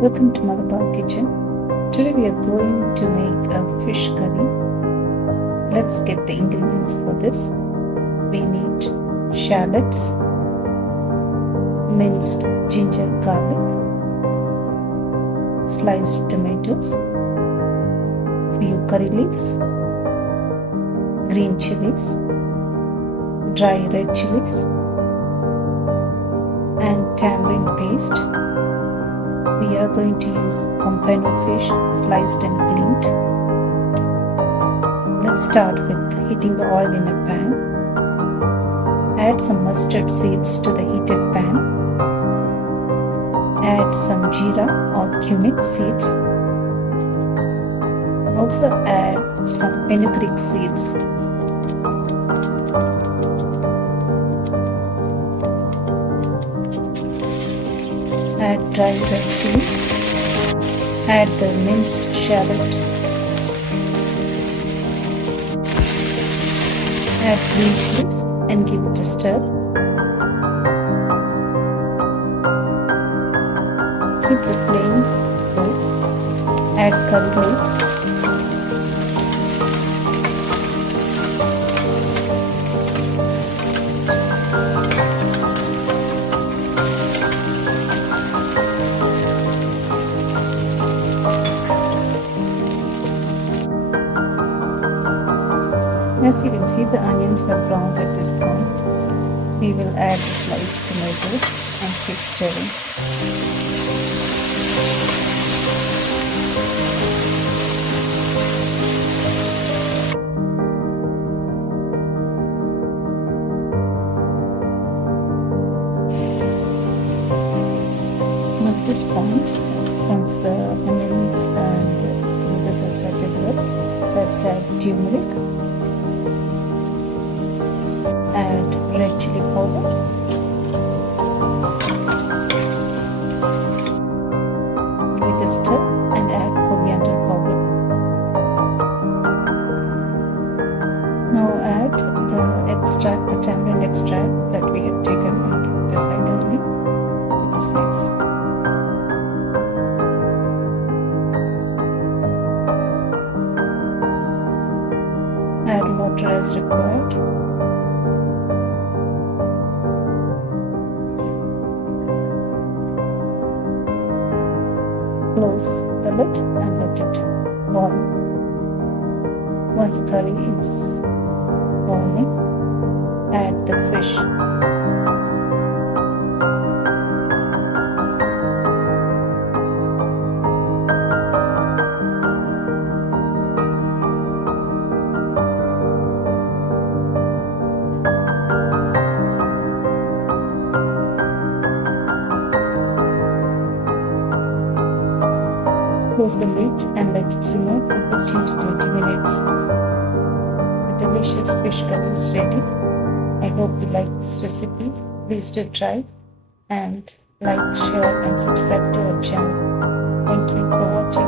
Welcome to Malabar Kitchen. Today we are going to make a fish curry. Let's get the ingredients for this. We need shallots, minced ginger garlic, sliced tomatoes, few curry leaves, green chilies, dry red chilies, and tamarind paste. We are going to use pompano fish sliced and cleaned. Let's start with heating the oil in a pan. Add some mustard seeds to the heated pan. Add some jeera or cumin seeds. Also add some fenugreek seeds. Add dry red chilies. Add the minced shallot. Add green chilies and give it a stir. Keep the flame low. Add curry leaves. As you can see, the onions have browned at this point. We will add the sliced tomatoes and keep stirring. At this point, once the onions and tomatoes are settled up, let's add turmeric. Add red chili powder, give it a stir and add coriander powder. Now add the extract, the tamarind extract that we have taken and kept aside earlier to this mix. Add water as required. Close the lid and let it boil. Once the curry is boiling, add the fish. Close the lid and let it simmer for 15 to 20 minutes. The delicious fish curry is ready. I hope you like this recipe. Please do try and like, share and subscribe to our channel. Thank you for watching.